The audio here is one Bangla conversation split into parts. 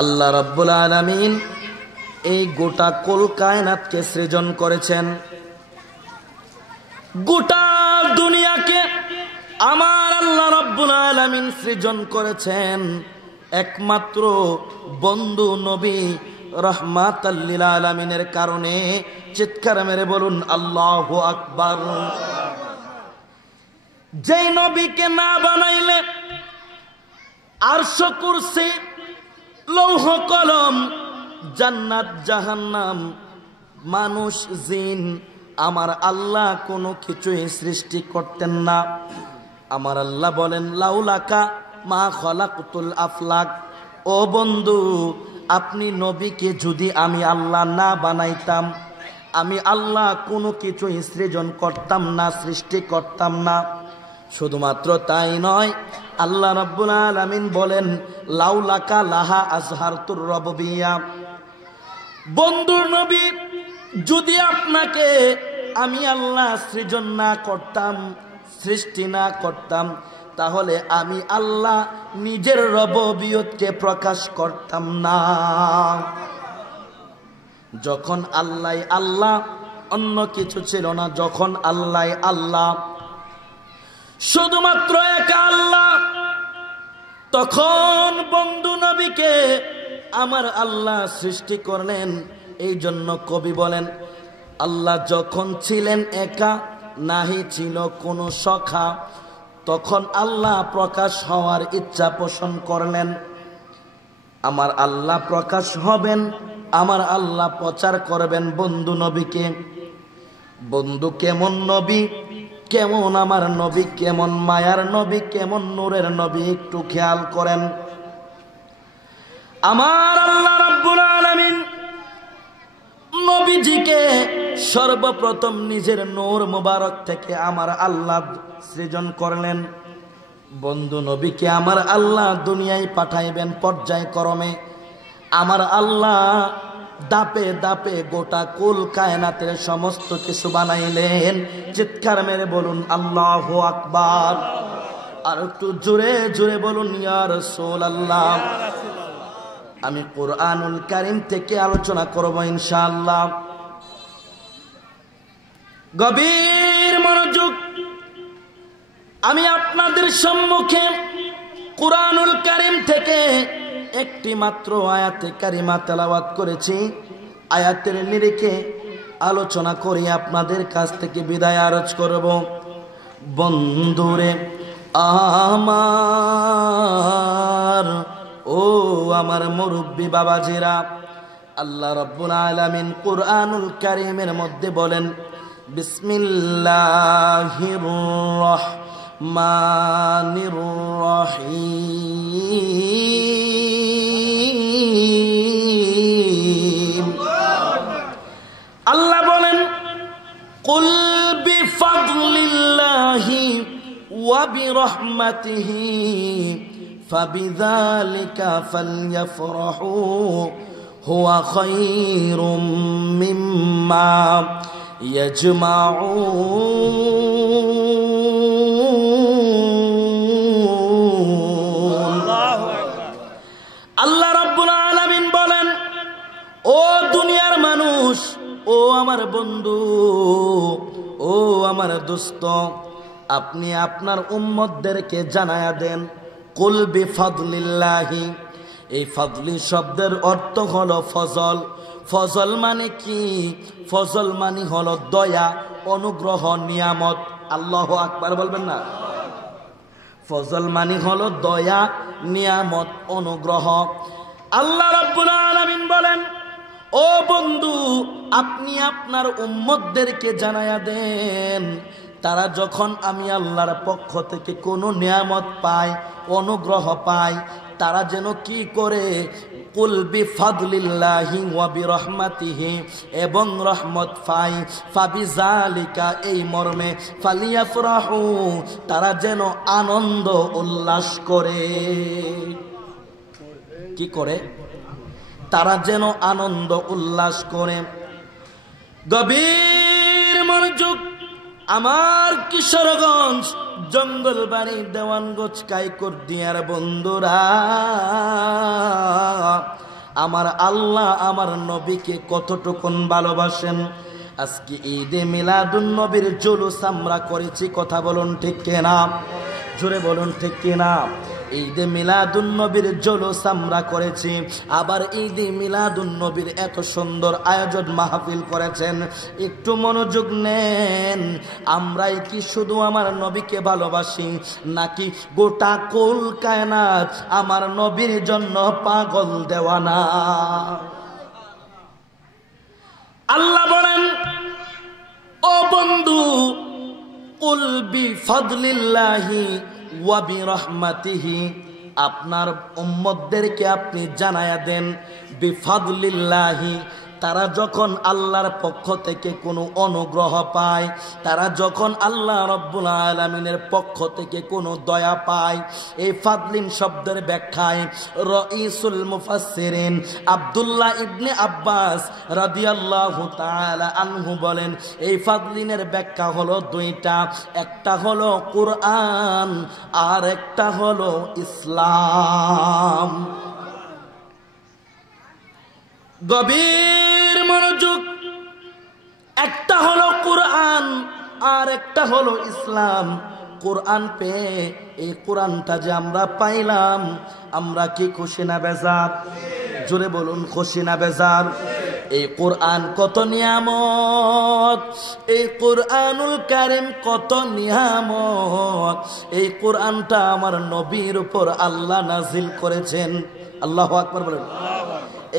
আল্লাহ রাব্বুল আলামিন এই গোটা কুল কায়নাতকে সৃজন করেছেন। গোটা দুনিয়াকে আমার আল্লাহ রাব্বুল আলামিন সৃজন করেছেন একমাত্র বন্ধু নবী রাহমাতাল লিল আলামিনের কারণে। চিৎকার মেরে বলুন আল্লাহু আকবার। যেই নবীকে না বানাইলে আরশ কুরসি লৌহ কলম জান্নাত জাহান্নাম মানুষ জিন আমার আল্লাহ কোনো কিছুই সৃষ্টি করতেন না। আমার আল্লাহ বলেন লাউলাকা মা খলাকতুল আফলাক। ও বন্ধু, আপনি নবীকে যদি আমি আল্লাহ না বানাইতাম, আমি আল্লাহ কোনো কিছুই সৃজন করতাম না, সৃষ্টি করতাম না। শুধুমাত্র তাই নয়, আল্লাহ রাব্বুল আলামিন বলেন লাউলাকা লাহা আজহারতুর রববিয়া। বন্ধুর নবী, যদি আপনাকে আমি আল্লাহ সৃজন না করতাম, সৃষ্টি না করতাম, তাহলে আমি আল্লাহ নিজের রববিয়তকে প্রকাশ করতাম না। যখন আল্লাহ আল্লাহ, অন্য কিছু ছিল না, যখন আল্লাহ আল্লাহ, শুধুমাত্র একা আল্লাহ, তখন বন্ধু নবীকে আমার আল্লাহ সৃষ্টি করলেন। এই জন্য কবি বলেন আল্লাহ যখন ছিলেন একা, নাহি ছিল কোনো সখা, তখন আল্লাহ প্রকাশ হওয়ার ইচ্ছা পোষণ করলেন। আমার আল্লাহ প্রকাশ হবেন, আমার আল্লাহ প্রচার করবেন বন্ধু নবীকে। বন্ধু কেমন নবী, কেমন আমার নবী, কেমন মায়ার নবী, কেমন নূরের নবী, একটু খেয়াল করেন। আমার আল্লাহ রাব্বুল আলামিন নবীজিকে সর্বপ্রথম নিজের নূর মুবারক থেকে আমার আল্লাহ সৃজন করলেন। বন্ধু নবীকে আমার আল্লাহ দুনিয়ায় পাঠাইবেন পর্যায়ক্রমে। আমার আল্লাহ দাপে দাপে গোটা কুল কায়নাতের সমস্ত কিছু বানাইলেন। চিৎকার মেরে বলুন আল্লাহু আকবার। আর একটু জোরে জোরে বলুন ইয়া রাসূলুল্লাহ। আমি কুরআনুল কারীম থেকে আলোচনা করব ইনশাআল্লাহ। গভীর মনোযোগ। আমি আপনাদের সম্মুখে কুরআনুল কারীম থেকে একটি মাত্র আয়াতে কারিমা তেলাওয়াত করেছি। আয়াতের নিরিখে আলোচনা করি আপনাদের কাছ থেকে বিদায় আরজ করব। বন্ধুরে আমার, ও আমার মুরব্বী বাবাজিরা, আল্লাহ রাব্বুল আলামিন কুরআনুল কারীমের মধ্যে বলেন বিসমিল্লাহির রাহমানির রহিম। আল্লাহ বলেন কুল বিফাদলিল্লাহি ওয়া বিরহমাতিহি ফাবিযালিকা ফালইফরাহু হুয়া খায়রুম মিম্মা ইয়াজমাউন। আল্লাহ রাব্বুল আলামিন বলেন ও দুনিয়ার মানুষ, ও আমার বন্ধু, ও আমার দোস্ত, আপনি আপনার উম্মতদেরকে জানায়া দেন কুল বিফাদলিল্লাহি। এই ফাদলি শব্দের অর্থ হলো ফজল। ফজল মানে কি? ফজল মানে হলো দয়া, অনুগ্রহ, নিয়ামত। আল্লাহু আকবার বলবেন না? ফজল মানে হলো দয়া, নিয়ামত, অনুগ্রহ। আল্লাহ রাব্বুল আলামিন বলেন ও বন্ধু, আপনি আপনার উম্মতদেরকে জানায়া দেন, তারা যখন আমি আল্লাহর পক্ষ থেকে কোনো নিয়ামত পায়, অনুগ্রহ পায়, তারা যেন কি করে? কুল বিফাদলিল্লাহি ওয়া বিরহমাতিহি, এবং রহমত পায়। ফাবিযালিকা, এই মর্মে, ফালিয়াফরাহু, তারা যেন আনন্দ উল্লাস করে। কি করে? তারা যেন আনন্দ উল্লাস করে। গভীর মনোযোগ। আমার কিশোরগঞ্জ, জঙ্গলবাড়ি, দেওয়ানগঞ্জ, কাইকরদিয়ার বন্ধুরা, আমার আল্লাহ আমার নবীকে কতটুকুন ভালোবাসেন। আজকে ঈদে মিলাদুন নবীর জুলুস আমরা করেছি, কথা বলুন ঠিক কিনা, জোরে বলুন ঠিক কিনা। ঈদে মিলাদুন নবীর জুলুস আমরা করেছি, আবার ঈদে মিলাদুন নবীর এত সুন্দর আয়োজন মাহফিল করেছেন। একটু মনোযোগ নেন, আমরাই কি শুধু আমার নবীকে ভালোবাসি, নাকি গোটা কুল কায়নাত আমার নবীর জন্য পাগল দেওয়ানা? আল্লাহ বলেন, ও বন্ধু, কুল বিফাদলিল্লাহি ওয়া বিরহমাতিহি, আপনার উম্মতদেরকে আপনি জানায়া দেন, বিফাদলিল্লাহি, তারা যখন আল্লাহর পক্ষ থেকে কোনো অনুগ্রহ পায়, তারা যখন আল্লাহ রাব্বুল আলামিনের পক্ষ থেকে কোনো দয়া পায়। এই ফাদলিন শব্দের ব্যাখ্যায় রাইসুল মুফাসসিরিন আব্দুল্লাহ ইবনে আব্বাস রাদিয়াল্লাহু তাআলা আনহু বলেন, এই ফাদলিনের ব্যাখ্যা হলো দুইটা, একটা হলো কুরআন আর একটা হলো ইসলাম। গভীর মনোযোগ, একটা হলো কুরআন আর একটা হলো ইসলাম। কোরআন পেয়ে, এই কোরআনটা যে আমরা পাইলাম, আমরা কি খুশি না বেজার? জোরে বলুন, খুশি না বেজার? এই কোরআন কত নিয়ামত, এই কোরআনুল কারীম কত নিয়ামত। এই কোরআনটা আমার নবীর উপর আল্লাহ নাজিল করেছেন। আল্লাহু আকবার বলেন।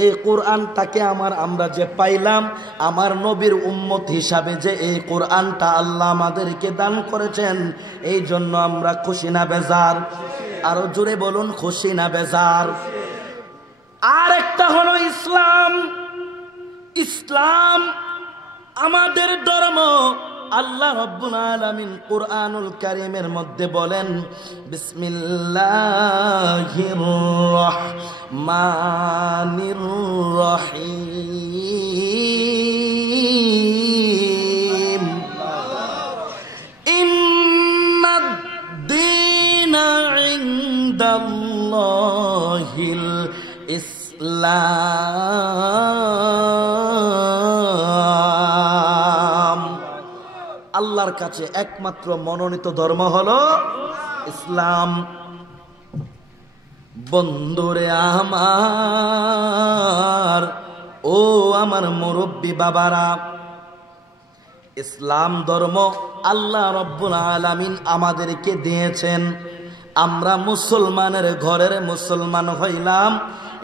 এই কোরআনটাকে আমরা যে পাইলাম, আমার নবীর উম্মত হিসাবে যে এই কোরআনটা আল্লাহ আমাদেরকে দান করেছেন, এই জন্য আমরা খুশি না বেজার? আরো জোরে বলুন, খুশি না বেজার? আর একটা হলো ইসলাম। ইসলাম আমাদের ধর্ম। আল্লাহ রাব্বুল আলামিন কুরআনুল কারীমের মধ্যে বলেন, বিসমিল্লাহির রহমানির রহিম, ইন্নাদ দীনা ইনদাল্লাহিল ইসলাম। আল্লাহর কাছে একমাত্র মনোনীত ধর্ম হলো ইসলাম। বন্ধুরে আমার, ও আমার মুরব্বী বাবারা, ইসলাম ধর্ম আল্লাহ রাব্বুল আলামিন আমাদেরকে দিয়েছেন। আমরা মুসলমানের ঘরের মুসলমান হইলাম,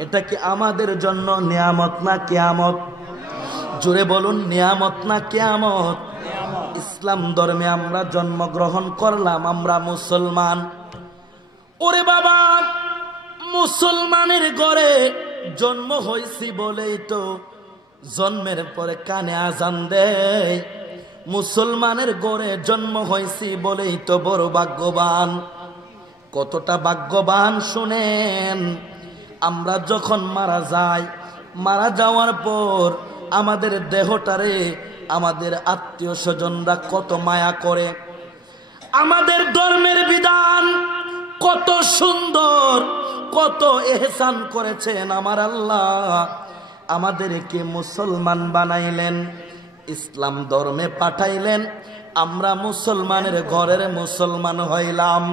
এটা কি আমাদের জন্য নিয়ামত না কিয়ামত? জোরে বলুন, নিয়ামত না কিয়ামত? ইসলাম ধর্মে আমরা জন্মগ্রহণ করলাম, আমরা মুসলমান। ওরে বাবা, মুসলমানের ঘরে জন্ম হয়েছি বলেই তো জন্মের পরে কানে আজান দেয়। মুসলমানের ঘরে জন্ম হয়েছি বলেই তো বড় ভাগ্যবান। কতটা ভাগ্যবান শুনেন, আমরা যখন মারা যাই, মারা যাওয়ার পর আমাদের দেহটারে আমাদের আত্মীয় স্বজনরা কত মায়া করে। আমাদের ধর্মের বিধান কত সুন্দর, কত ইহসান করেছেন আমার আল্লাহ। আমাদেরকে মুসলমান বানাইলেন, ইসলাম ধর্মে পাঠাইলেন, আমরা মুসলমানের ঘরের মুসলমান হইলাম।